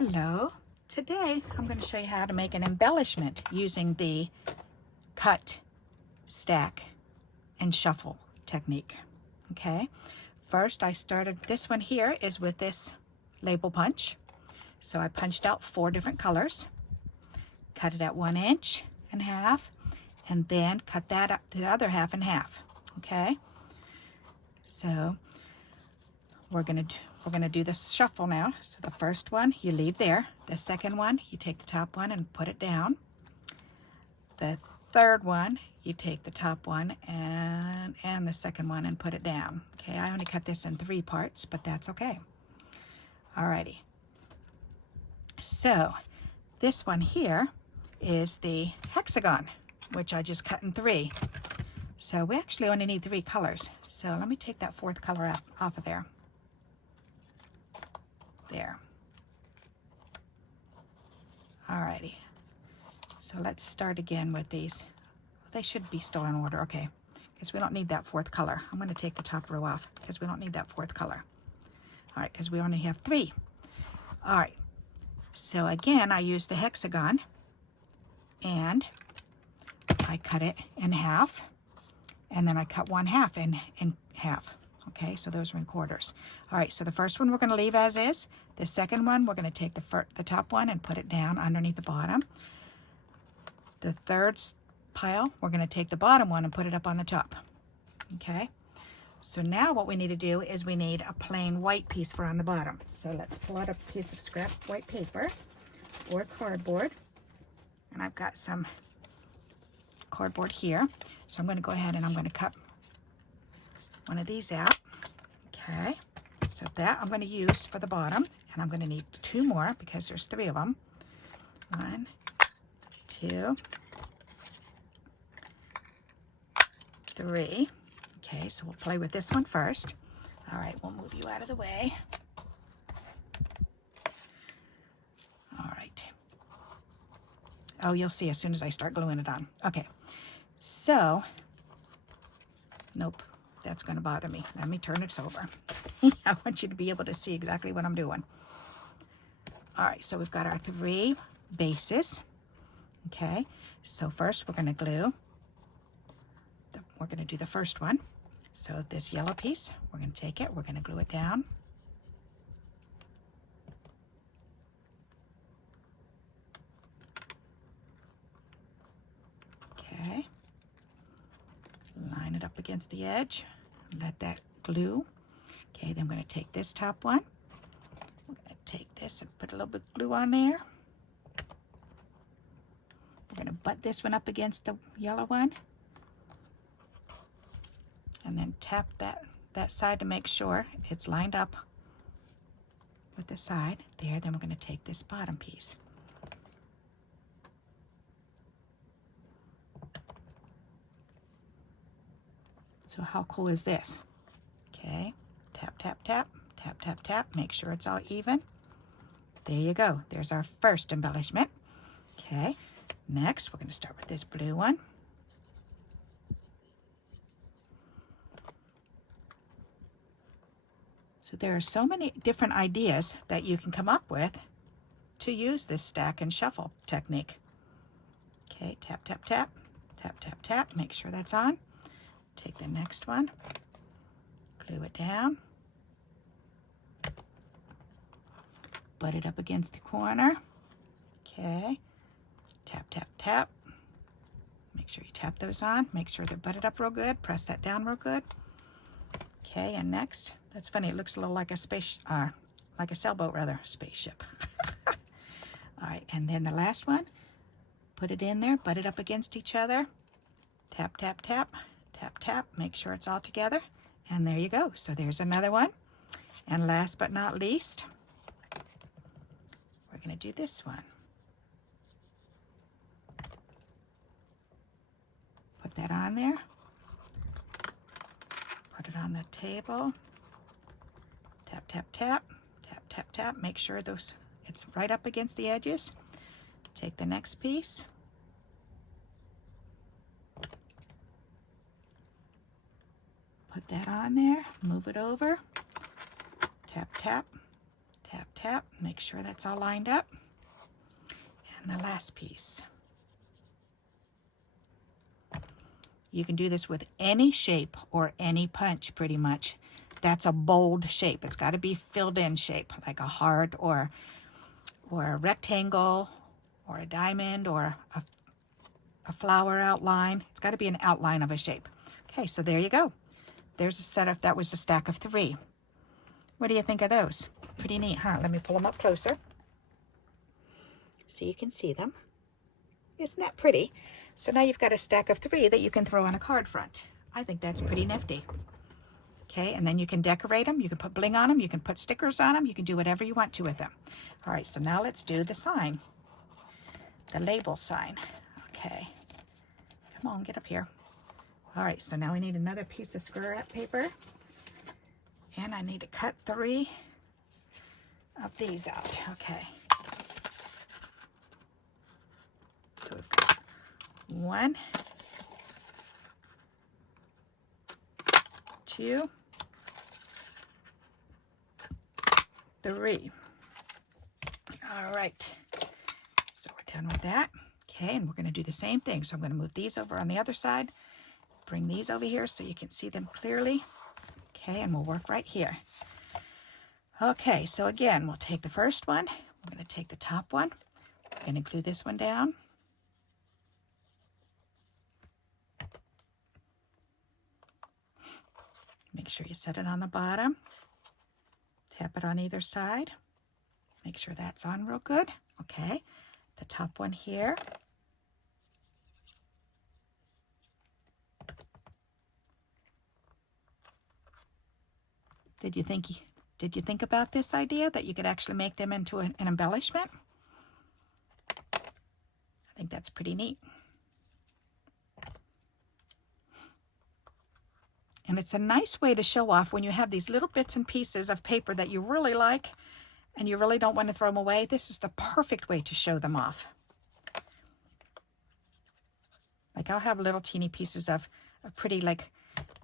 Hello. Today I'm going to show you how to make an embellishment using the cut, stack, and shuffle technique. Okay, first I started, this one here is with this label punch. So I punched out 4 different colors, cut it at 1.5 inches, and then cut that up, the other half in half. Okay, so we're gonna do the shuffle now. So the first one you leave there. The second one you take the top one and put it down. The third one you take the top one and the second one and put it down. Okay, I only cut this in 3 parts, but that's okay. Alrighty. So this one here is the hexagon, which I just cut in 3. So we actually only need 3 colors. So let me take that 4th color off of there. There. Alrighty. So let's start again with these. They should be still in order, okay, because we don't need that 4th color. I'm going to take the top row off because we don't need that 4th color. All right, because we only have 3. All right, so again, I use the hexagon and I cut it in half, and then I cut 1/2 in half. Okay, so those are in quarters. All right, so the first one we're going to leave as is. The second one, we're going to take the top one and put it down underneath the bottom. The third pile, we're going to take the bottom one and put it up on the top. Okay, so now what we need to do is we need a plain white piece for on the bottom. So let's pull out a piece of scrap white paper or cardboard. And I've got some cardboard here. So I'm going to go ahead and I'm going to cut one of these out. Okay, so that I'm going to use for the bottom, and I'm going to need 2 more because there's 3 of them. 1, 2, 3. Okay, so we'll play with this one first. All right, we'll move you out of the way. All right. Oh, you'll see as soon as I start gluing it on. Okay, so, nope. That's going to bother me. Let me turn it over. I want you to be able to see exactly what I'm doing. All right, so we've got our 3 bases. Okay, so first we're going to glue. We're going to do the first one. So this yellow piece, we're going to take it, we're going to glue it down. Okay, line it up against the edge. Let that glue. Okay, then I'm going to take this top one. I'm going to take this and put a little bit of glue on there. We're going to butt this one up against the yellow one. And then tap that side to make sure it's lined up with the side. There, then we're going to take this bottom piece. So how cool is this? Okay, tap, tap, tap, tap, tap, tap. Make sure it's all even. There you go. There's our first embellishment. Okay, next we're going to start with this blue one. So there are so many different ideas that you can come up with to use this stack and shuffle technique. Okay, tap, tap, tap, tap, tap, tap. Make sure that's on. Take the next one, glue it down, butt it up against the corner. Okay, tap, tap, tap. Make sure you tap those on. Make sure they're butted up real good. Press that down real good. Okay, and next, that's funny, it looks a little like a like a sailboat rather, spaceship. All right, and then the last one, put it in there, butt it up against each other. Tap, tap, tap. Tap, tap, make sure it's all together, and there you go. So there's another one. And last but not least, we're going to do this one. Put that on there. Put it on the table. Tap, tap, tap, tap, tap, tap. Make sure it's right up against the edges. Take the next piece. Put that on there, move it over, tap, tap, tap, tap, make sure that's all lined up. And the last piece. You can do this with any shape or any punch pretty much. That's a bold shape. It's got to be filled in shape, like a heart or a rectangle or a diamond or a flower outline. It's got to be an outline of a shape. Okay, so there you go. There's a setup. That was a stack of 3. What do you think of those? Pretty neat, huh? Let me pull them up closer so you can see them. Isn't that pretty? So now you've got a stack of 3 that you can throw on a card front. I think that's pretty nifty. Okay, and then you can decorate them. You can put bling on them. You can put stickers on them. You can do whatever you want to with them. All right, so now let's do the sign, the label sign. Okay, come on, get up here. All right, so now we need another piece of scrap paper. And I need to cut 3 of these out. Okay. So we've got 1, 2, 3. All right. So we're done with that. Okay, and we're going to do the same thing. So I'm going to move these over on the other side. Bring these over here so you can see them clearly. Okay, and we'll work right here. Okay, so again, we'll take the first one. We're going to take the top one. We're going to glue this one down. Make sure you set it on the bottom. Tap it on either side. Make sure that's on real good. Okay, the top one here. Did you think about this idea that you could actually make them into an embellishment? I think that's pretty neat. And it's a nice way to show off when you have these little bits and pieces of paper that you really like and you really don't want to throw them away. This is the perfect way to show them off. Like I'll have little teeny pieces of pretty like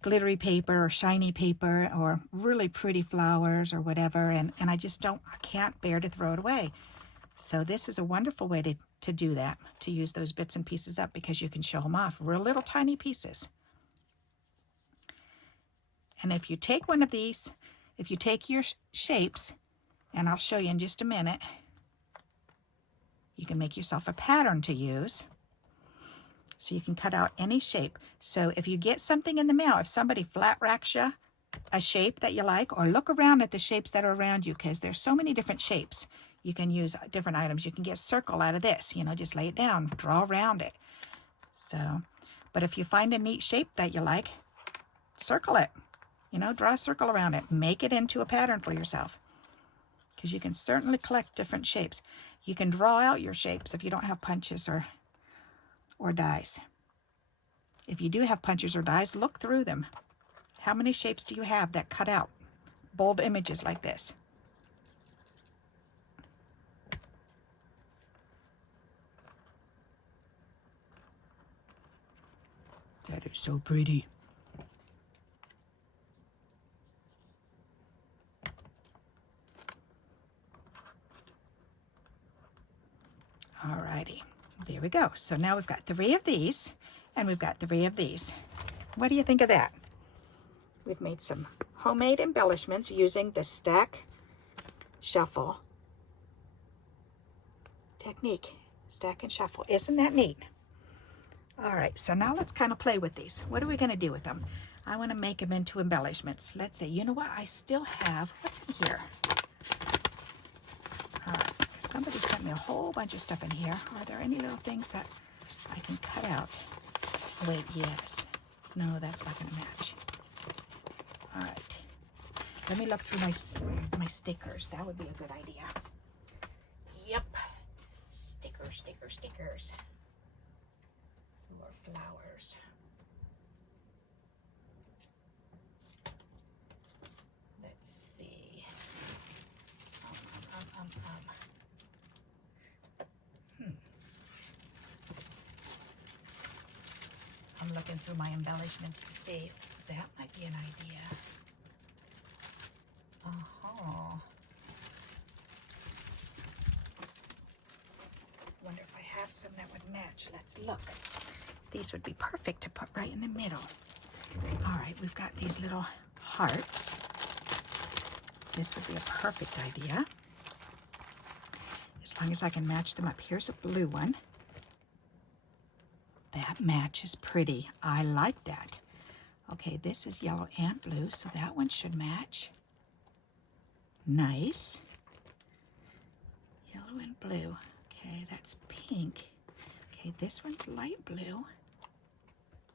glittery paper or shiny paper or really pretty flowers or whatever, and I can't bear to throw it away. So this is a wonderful way to do that, to use those bits and pieces up, because you can show them off, real little tiny pieces. And if you take one of these, if you take your shapes, and I'll show you in just a minute, you can make yourself a pattern to use. So you can cut out any shape. So if you get something in the mail, if somebody flat racks you a shape that you like, or look around at the shapes that are around you, because there's so many different shapes. You can use different items. You can get a circle out of this, just lay it down, draw around it. So, but if you find a neat shape that you like, circle it, draw a circle around it, make it into a pattern for yourself, because you can certainly collect different shapes. You can draw out your shapes if you don't have punches or dies. If you do have punches or dies, look through them. How many shapes do you have that cut out bold images like this? That is so pretty. Alrighty, there we go. So now we've got 3 of these, and we've got 3 of these. What do you think of that? We've made some homemade embellishments using the stack shuffle technique. Stack and shuffle. Isn't that neat? All right, so now let's kind of play with these. What are we going to do with them? I want to make them into embellishments. Let's see. You know what? I still have, what's in here? All right, somebody sent me a whole bunch of stuff in here. Are there any little things that I can cut out? Wait, yes. No, that's not going to match. All right. Let me look through my stickers. That would be a good idea. Yep. Stickers, stickers, stickers. More flowers. Let's see. I'm looking through my embellishments to see if that might be an idea. some that would match. Let's look. These would be perfect to put right in the middle. All right, we've got these little hearts. This would be a perfect idea. As long as I can match them up. Here's a blue one. That matches pretty. I like that. Okay, this is yellow and blue, so that one should match. Nice. Yellow and blue. Okay, that's pink. Okay, this one's light blue.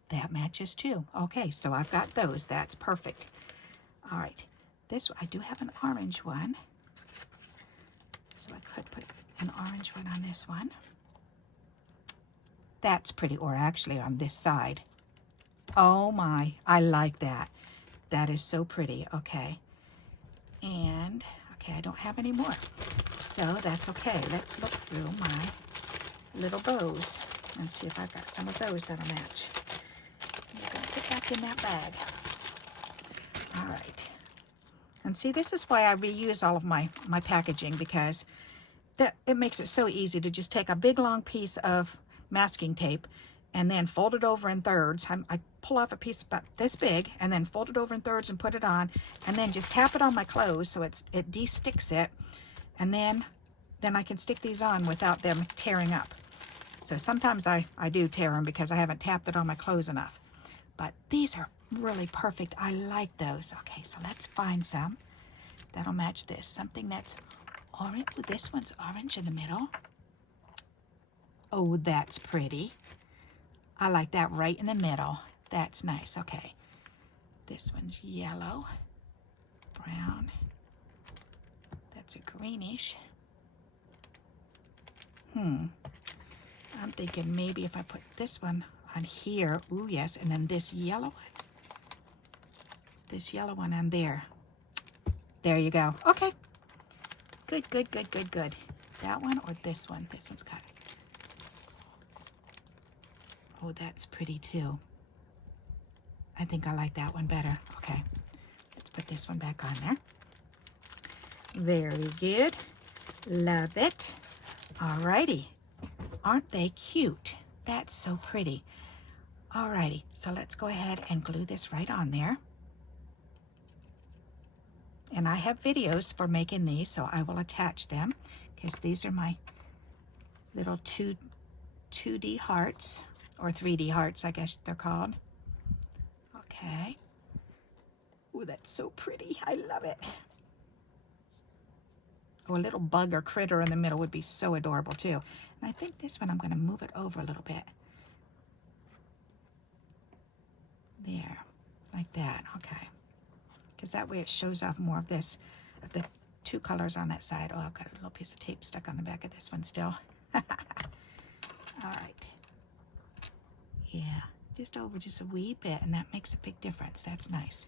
That matches too. Okay, so I've got those. That's perfect. All right, this I do have an orange one. So I could put an orange one on this one. That's pretty, or actually on this side. Oh my, I like that. That is so pretty. Okay. And, okay, I don't have any more. So that's okay. Let's look through my little bows and see if I've got some of those that'll match. I'm going to put back in that bag. All right. And see, this is why I reuse all of my packaging, because it makes it so easy to just take a big long piece of masking tape and then fold it over in thirds. I pull off a piece about this big and then fold it over in thirds and put it on, and then just tap it on my clothes so it de-sticks it, and then I can stick these on without them tearing up. So sometimes I do tear them because I haven't tapped it on my clothes enough. But these are really perfect. I like those. Okay, so let's find some that'll match this. Something that's orange. Ooh, this one's orange in the middle. Oh, that's pretty. I like that right in the middle. That's nice. Okay. This one's yellow, brown. That's a greenish. I'm thinking maybe if I put this one on here. Ooh, yes. And then this yellow one. This yellow one on there. There you go. Okay. Good, good, good, good, good. That one or this one? This one's got. Oh, that's pretty too. I think I like that one better. Okay. Let's put this one back on there. Very good. Love it. Alrighty. Aren't they cute? That's so pretty. Alrighty. So let's go ahead and glue this right on there. And I have videos for making these, so I will attach them, because these are my little 2D hearts, or 3D hearts, I guess they're called. Okay. Ooh, that's so pretty. I love it. Oh, a little bug or critter in the middle would be so adorable too. And I think this one, I'm going to move it over a little bit. There, like that. Okay. Because that way it shows off more of this, of the two colors on that side. Oh, I've got a little piece of tape stuck on the back of this one still. All right. Yeah, just over just a wee bit, and that makes a big difference. That's nice.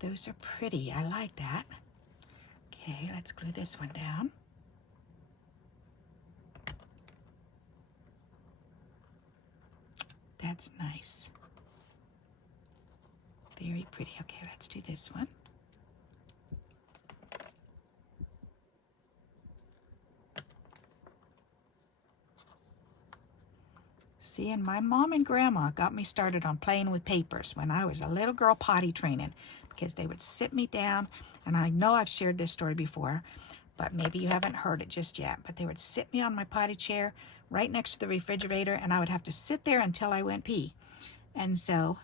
Those are pretty. I like that. Okay, let's glue this one down. That's nice. Very pretty. Okay, let's do this one. See, and my mom and grandma got me started on playing with papers when I was a little girl potty training, because they would sit me down, and I know I've shared this story before, but maybe you haven't heard it just yet, but they would sit me on my potty chair right next to the refrigerator, and I would have to sit there until I went pee. And so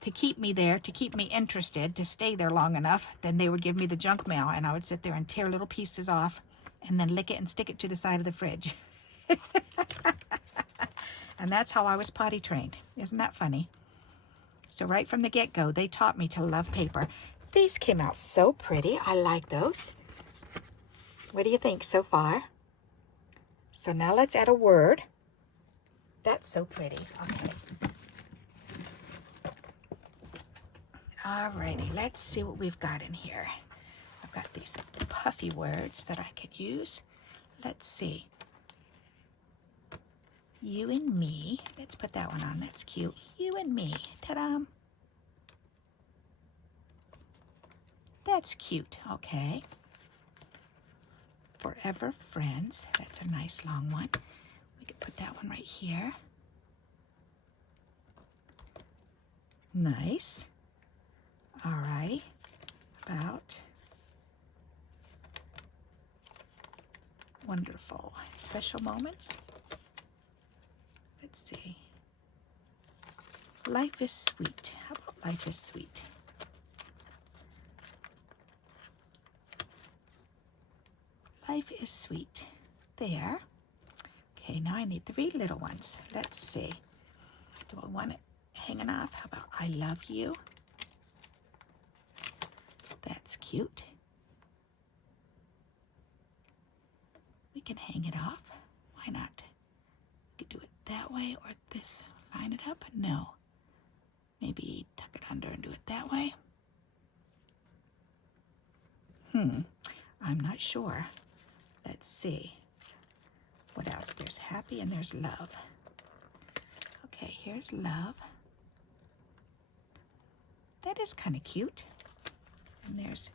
to keep me there, to keep me interested, to stay there long enough, then they would give me the junk mail, and I would sit there and tear little pieces off and then lick it and stick it to the side of the fridge. And that's how I was potty trained. Isn't that funny? So right from the get-go, they taught me to love paper. These came out so pretty. I like those. What do you think so far? So now let's add a word. That's so pretty. Okay. Alrighty, let's see what we've got in here. I've got these puffy words that I could use. Let's see. You and me. Let's put that one on. That's cute. You and me. Ta-da! That's cute. Okay. Forever Friends. That's a nice long one. We could put that one right here. Nice. All right. About wonderful. Special moments. Let's see. Life is sweet. How about life is sweet? Life is sweet. There. Okay, now I need 3 little ones. Let's see. Do I want it hanging off? How about I love you? That's cute. We can hang it off. Why not? We could do it that way or this. Line it up? No. Maybe tuck it under and do it that way. I'm not sure. Let's see. What else? There's happy and there's love. Okay, here's love. That is kind of cute. And there's,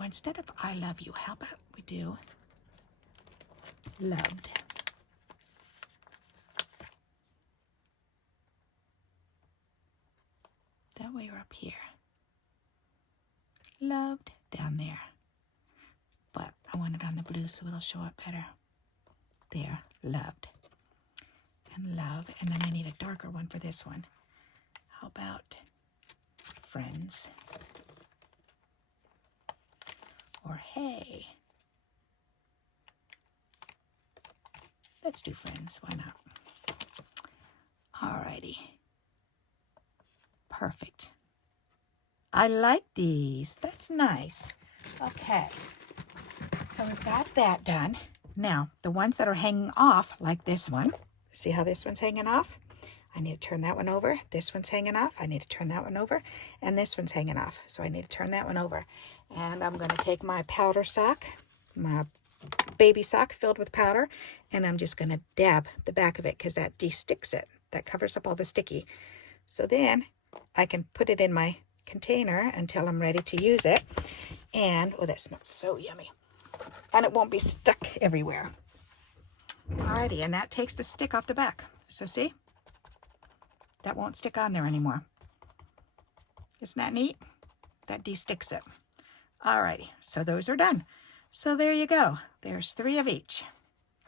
oh, instead of I love you, how about we do loved? That way we're up here. Loved down there. But I want it on the blue so it'll show up better. There, loved. And love. And then I need a darker one for this one. How about friends? Or hey. Let's do friends. Why not? Alrighty. Perfect. I like these. That's nice. Okay. So we've got that done. Now, the ones that are hanging off, like this one. See how this one's hanging off? I need to turn that one over. This one's hanging off. I need to turn that one over. And this one's hanging off. So I need to turn that one over. And I'm going to take my powder sock, my baby sock filled with powder, and I'm just going to dab the back of it because that de-sticks it. That covers up all the sticky. So then I can put it in my container until I'm ready to use it. And, oh, that smells so yummy. And it won't be stuck everywhere. Alrighty, and that takes the stick off the back. So see? That won't stick on there anymore. Isn't that neat? That de-sticks it. Alrighty, so those are done. So there you go. There's 3 of each.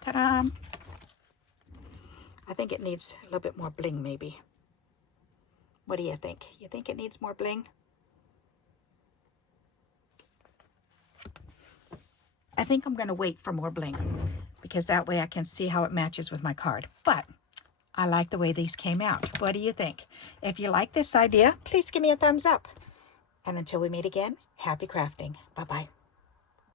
Ta-da! I think it needs a little bit more bling, maybe. What do you think? You think it needs more bling? I think I'm going to wait for more bling because that way I can see how it matches with my card. But I like the way these came out. What do you think? If you like this idea, please give me a thumbs up. And until we meet again, happy crafting. Bye-bye.